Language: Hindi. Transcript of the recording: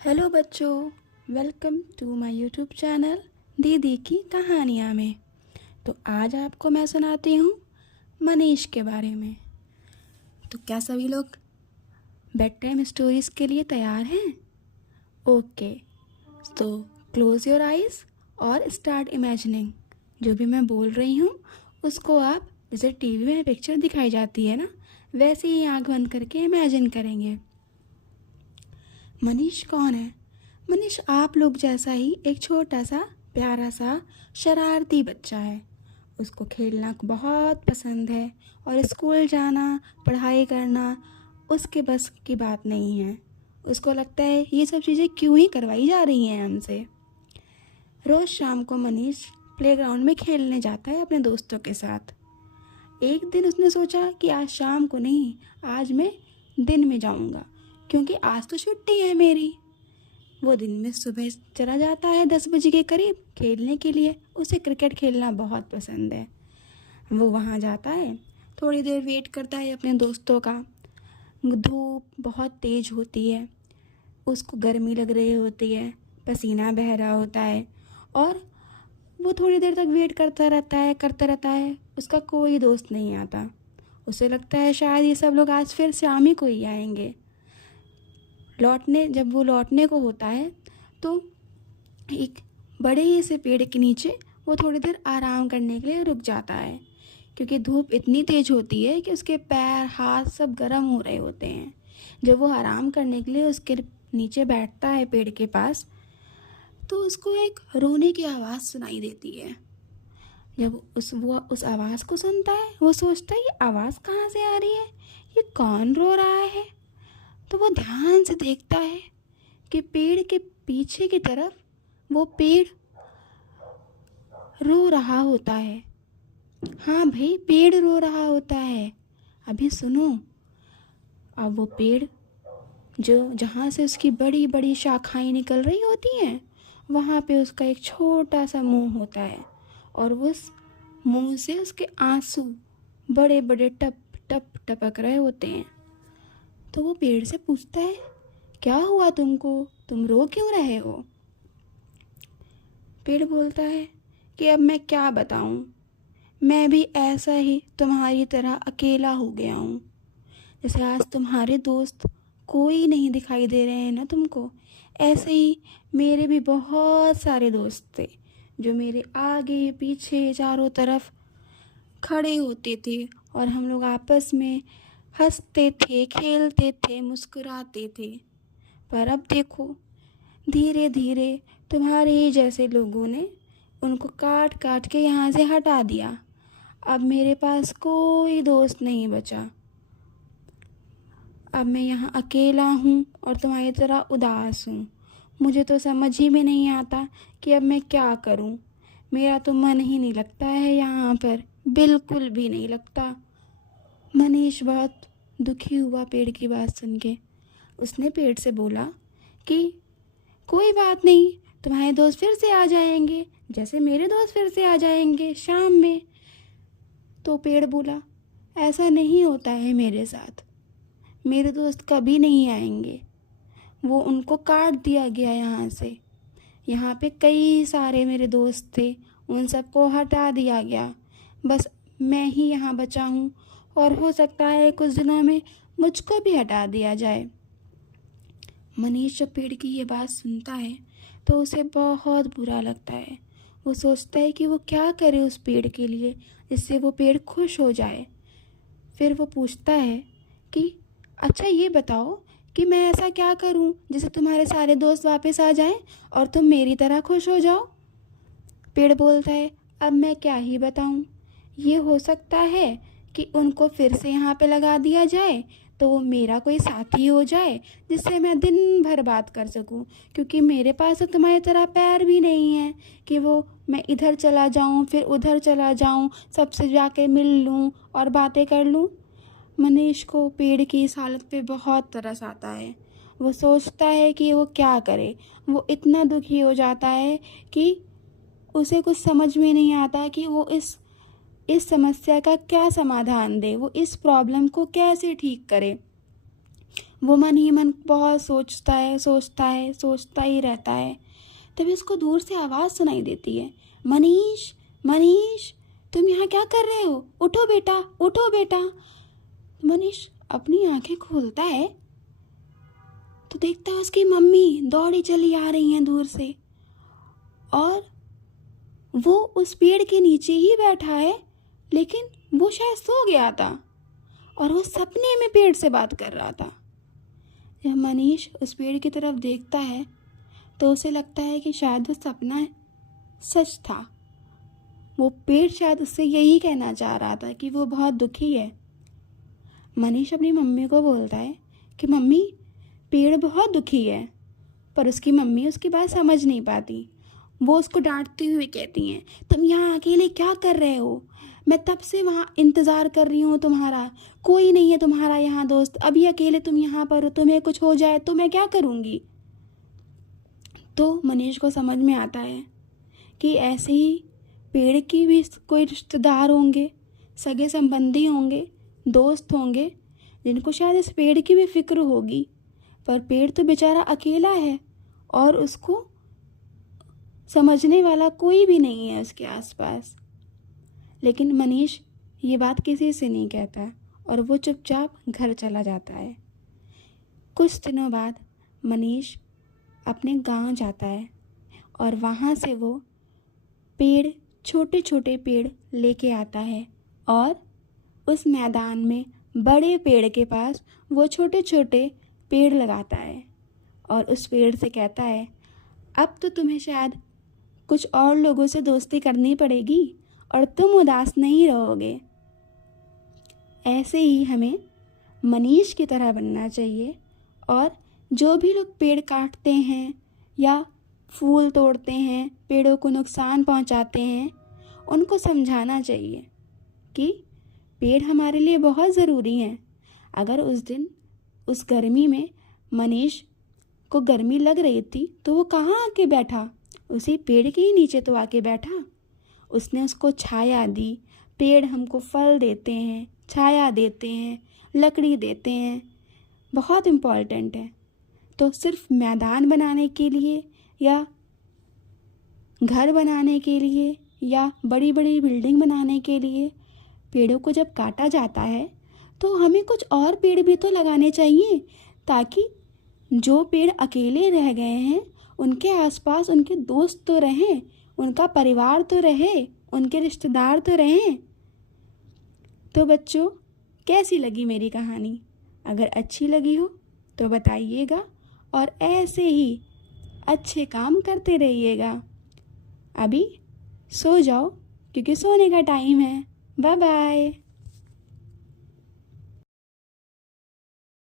हेलो बच्चों, welcome to my YouTube channel दीदी की कहानियाँ में। तो आज आपको मैं सुनाती हूँ मनीष के बारे में। तो क्या सभी लोग बेड टाइम स्टोरीज़ के लिए तैयार हैं? ओके, तो क्लोज़ योर आइज़ और स्टार्ट इमेजिनिंग। जो भी मैं बोल रही हूँ उसको आप जैसे टीवी में पिक्चर दिखाई जाती है ना, वैसे ही आँख बंद करके इमेजिन करेंगे। मनीष कौन है? मनीष आप लोग जैसा ही एक छोटा सा प्यारा सा शरारती बच्चा है। उसको खेलना बहुत पसंद है और स्कूल जाना, पढ़ाई करना उसके बस की बात नहीं है। उसको लगता है ये सब चीज़ें क्यों ही करवाई जा रही हैं हमसे। रोज़ शाम को मनीष प्लेग्राउंड में खेलने जाता है अपने दोस्तों के साथ। एक दिन उसने सोचा कि आज शाम को नहीं, आज मैं दिन में जाऊंगा, क्योंकि आज तो छुट्टी है मेरी। वो दिन में सुबह चला जाता है 10 बजे के करीब खेलने के लिए। उसे क्रिकेट खेलना बहुत पसंद है। वो वहाँ जाता है, थोड़ी देर वेट करता है अपने दोस्तों का। धूप बहुत तेज़ होती है, उसको गर्मी लग रही होती है, पसीना बह रहा होता है और वो थोड़ी देर तक वेट करता रहता है। उसका कोई दोस्त नहीं आता। उसे लगता है शायद ये सब लोग आज फिर शाम ही को ही आएंगे। जब वो लौटने को होता है तो एक बड़े ही से पेड़ के नीचे वो थोड़ी देर आराम करने के लिए रुक जाता है, क्योंकि धूप इतनी तेज़ होती है कि उसके पैर हाथ सब गर्म हो रहे होते हैं। जब वो आराम करने के लिए उसके नीचे बैठता है पेड़ के पास, तो उसको एक रोने की आवाज़ सुनाई देती है। जब वो उस आवाज़ को सुनता है, वो सोचता है ये आवाज़ कहाँ से आ रही है, ये कौन रो रहा है। तो वो ध्यान से देखता है कि पेड़ के पीछे की तरफ वो पेड़ रो रहा होता है। हाँ भाई, पेड़ रो रहा होता है। अभी सुनो। अब वो पेड़ जो जहाँ से उसकी बड़ी बड़ी शाखाएं निकल रही होती हैं, वहाँ पे उसका एक छोटा सा मुंह होता है और उस मुंह से उसके आंसू बड़े बड़े टप टप टपक रहे होते हैं। तो वो पेड़ से पूछता है, क्या हुआ तुमको, तुम रो क्यों रहे हो? पेड़ बोलता है कि अब मैं क्या बताऊं, मैं भी ऐसा ही तुम्हारी तरह अकेला हो गया हूँ। जैसे आज तुम्हारे दोस्त कोई नहीं दिखाई दे रहे हैं ना तुमको, ऐसे ही मेरे भी बहुत सारे दोस्त थे जो मेरे आगे पीछे चारों तरफ खड़े होते थे और हम लोग आपस में हंसते थे, खेलते थे, मुस्कुराते थे। पर अब देखो, धीरे धीरे तुम्हारे ही जैसे लोगों ने उनको काट काट के यहाँ से हटा दिया। अब मेरे पास कोई दोस्त नहीं बचा। अब मैं यहाँ अकेला हूँ और तुम्हारी तरह उदास हूँ। मुझे तो समझ ही में नहीं आता कि अब मैं क्या करूँ। मेरा तो मन ही नहीं लगता है यहाँ पर, बिल्कुल भी नहीं लगता। मनीष बहुत दुखी हुआ पेड़ की बात सुन के। उसने पेड़ से बोला कि कोई बात नहीं, तुम्हारे दोस्त फिर से आ जाएंगे, जैसे मेरे दोस्त फिर से आ जाएंगे शाम में। तो पेड़ बोला, ऐसा नहीं होता है मेरे साथ, मेरे दोस्त कभी नहीं आएंगे। वो उनको काट दिया गया यहाँ से। यहाँ पे कई सारे मेरे दोस्त थे, उन सबको हटा दिया गया। बस मैं ही यहाँ बचा हूँ और हो सकता है कुछ दिनों में मुझको भी हटा दिया जाए। मनीष जब पेड़ की ये बात सुनता है तो उसे बहुत बुरा लगता है। वो सोचता है कि वो क्या करे उस पेड़ के लिए जिससे वो पेड़ खुश हो जाए। फिर वो पूछता है कि अच्छा ये बताओ कि मैं ऐसा क्या करूं जिससे तुम्हारे सारे दोस्त वापस आ जाएं और तुम मेरी तरह खुश हो जाओ। पेड़ बोलता है, अब मैं क्या ही बताऊं। ये हो सकता है कि उनको फिर से यहाँ पे लगा दिया जाए तो वो मेरा कोई साथी हो जाए जिससे मैं दिन भर बात कर सकूं, क्योंकि मेरे पास तो तुम्हारी तरह पैर भी नहीं है कि वो मैं इधर चला जाऊं फिर उधर चला जाऊं, सबसे जाके मिल लूं और बातें कर लूं। मनीष को पेड़ की इस हालत पे बहुत तरस आता है। वो सोचता है कि वो क्या करे। वो इतना दुखी हो जाता है कि उसे कुछ समझ में नहीं आता कि वो इस समस्या का क्या समाधान दे, वो इस प्रॉब्लम को कैसे ठीक करे। वो मन ही मन बहुत सोचता ही रहता है। तभी उसको दूर से आवाज़ सुनाई देती है, मनीष, मनीष, तुम यहाँ क्या कर रहे हो? उठो बेटा, उठो बेटा। मनीष अपनी आंखें खोलता है तो देखता है उसकी मम्मी दौड़ी चली आ रही हैं दूर से, और वो उस पेड़ के नीचे ही बैठा है, लेकिन वो शायद सो गया था और वो सपने में पेड़ से बात कर रहा था। जब मनीष उस पेड़ की तरफ देखता है तो उसे लगता है कि शायद वो सपना सच था। वो पेड़ शायद उससे यही कहना चाह रहा था कि वो बहुत दुखी है। मनीष अपनी मम्मी को बोलता है कि मम्मी, पेड़ बहुत दुखी है, पर उसकी मम्मी उसकी बात समझ नहीं पाती। वो उसको डांटती हुई कहती हैं, तुम यहाँ अकेले क्या कर रहे हो? मैं तब से वहाँ इंतज़ार कर रही हूँ तुम्हारा, कोई नहीं है तुम्हारा यहाँ दोस्त, अभी अकेले तुम यहाँ पर हो, तुम्हें कुछ हो जाए तो मैं क्या करूँगी? तो मनीष को समझ में आता है कि ऐसे ही पेड़ की भी कोई रिश्तेदार होंगे, सगे संबंधी होंगे, दोस्त होंगे, जिनको शायद इस पेड़ की भी फिक्र होगी, पर पेड़ तो बेचारा अकेला है और उसको समझने वाला कोई भी नहीं है उसके आसपास। लेकिन मनीष ये बात किसी से नहीं कहता और वो चुपचाप घर चला जाता है। कुछ दिनों बाद मनीष अपने गांव जाता है और वहाँ से वो छोटे छोटे पेड़ लेके आता है और उस मैदान में बड़े पेड़ के पास वो छोटे छोटे पेड़ लगाता है और उस पेड़ से कहता है, अब तो तुम्हें शायद कुछ और लोगों से दोस्ती करनी पड़ेगी और तुम उदास नहीं रहोगे। ऐसे ही हमें मनीष की तरह बनना चाहिए और जो भी लोग पेड़ काटते हैं या फूल तोड़ते हैं, पेड़ों को नुकसान पहुंचाते हैं, उनको समझाना चाहिए कि पेड़ हमारे लिए बहुत ज़रूरी हैं। अगर उस दिन उस गर्मी में मनीष को गर्मी लग रही थी तो वो कहाँ आके बैठा? उसी पेड़ के ही नीचे तो आके बैठा। उसने उसको छाया दी। पेड़ हमको फल देते हैं, छाया देते हैं, लकड़ी देते हैं, बहुत इम्पॉर्टेंट है। तो सिर्फ मैदान बनाने के लिए या घर बनाने के लिए या बड़ी बड़ी बिल्डिंग बनाने के लिए पेड़ों को जब काटा जाता है तो हमें कुछ और पेड़ भी तो लगाने चाहिए, ताकि जो पेड़ अकेले रह गए हैं उनके आसपास उनके दोस्त तो रहें, उनका परिवार तो रहे, उनके रिश्तेदार तो रहें। तो बच्चों, कैसी लगी मेरी कहानी? अगर अच्छी लगी हो तो बताइएगा और ऐसे ही अच्छे काम करते रहिएगा। अभी सो जाओ क्योंकि सोने का टाइम है। Bye bye.